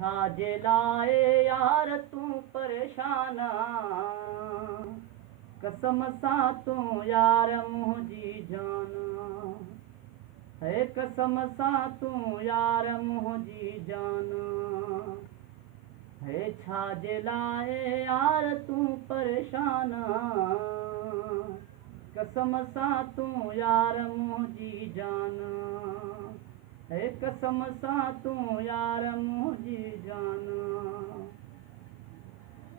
छाजे लाए यार तू परेशाना, कसम सा तू यार मुझी जाना है, कसम सा तू यार मुझी जाना है। छाजे लाए यार तू परेशाना, कसम सा तू यार मुझी जाना है, कसम सा तू यार मुझी जाना।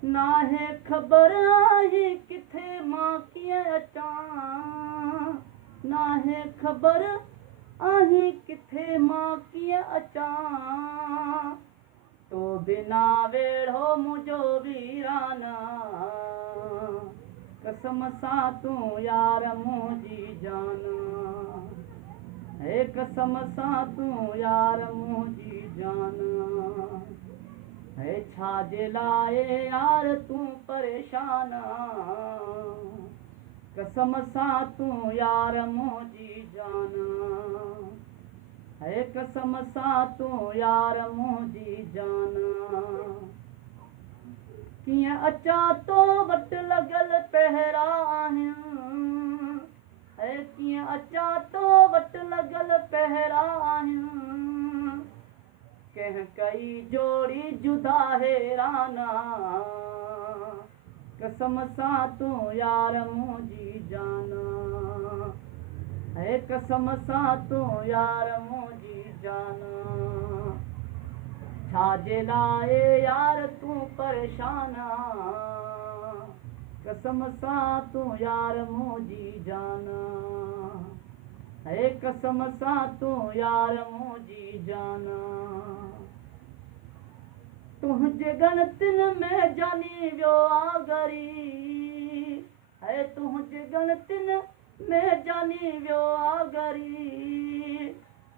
ना है खबर आई किथे मां कीअं अचां, ना है खबर आई किथे मां कीअं अचां, तो बिना वेड़ो मुझो वीराना, कसम सा तू यार मुझी जाना है, कसम सा तू यार मुझी जाना है। छाजे लाए यार तू परेशाना, कसम सा तू यार मुझी जाना है, कसम सा तू यार मुझी जाना। कीअं अचां तो वट लॻल पहिरा आहिनि है, कीअं अचां तो वट लॻल पहिरा आहिनि, कंहिं कई जोड़ी जुदा हैराना, कसम सा तू यार मुझी जाना है, कसम सा तू यार मुझी जाना। छाजे लाए यार तू परेशाना, कसम सा तू यार मुझी जाना है, कसम सा तू यार मुझी जाना। तुझे गणतिन में जानी वियो आगरी है, तुझे गणतिन में जानी वियो आगरी,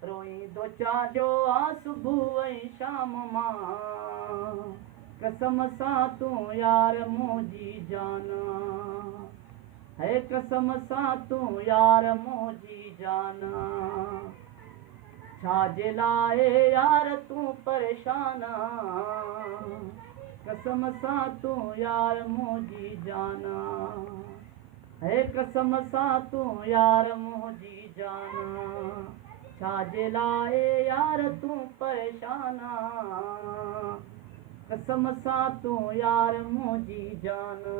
रोईंदो चांडियो आ सुबुह ऐं शाम मां, कसम सा तू यार मुझी जाना है, कसम सा तू यार मुझी जाना। छाजे लाए यार तू परेशाना, कसम सा तू यार मुझी जाना है, कसम सा तू यार मुझी जाना। छाजे लाए यार तू परेशाना, कसम सा तू यार मुझी जाना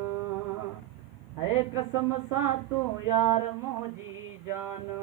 है, कसम सा तू यार मुझी जाना।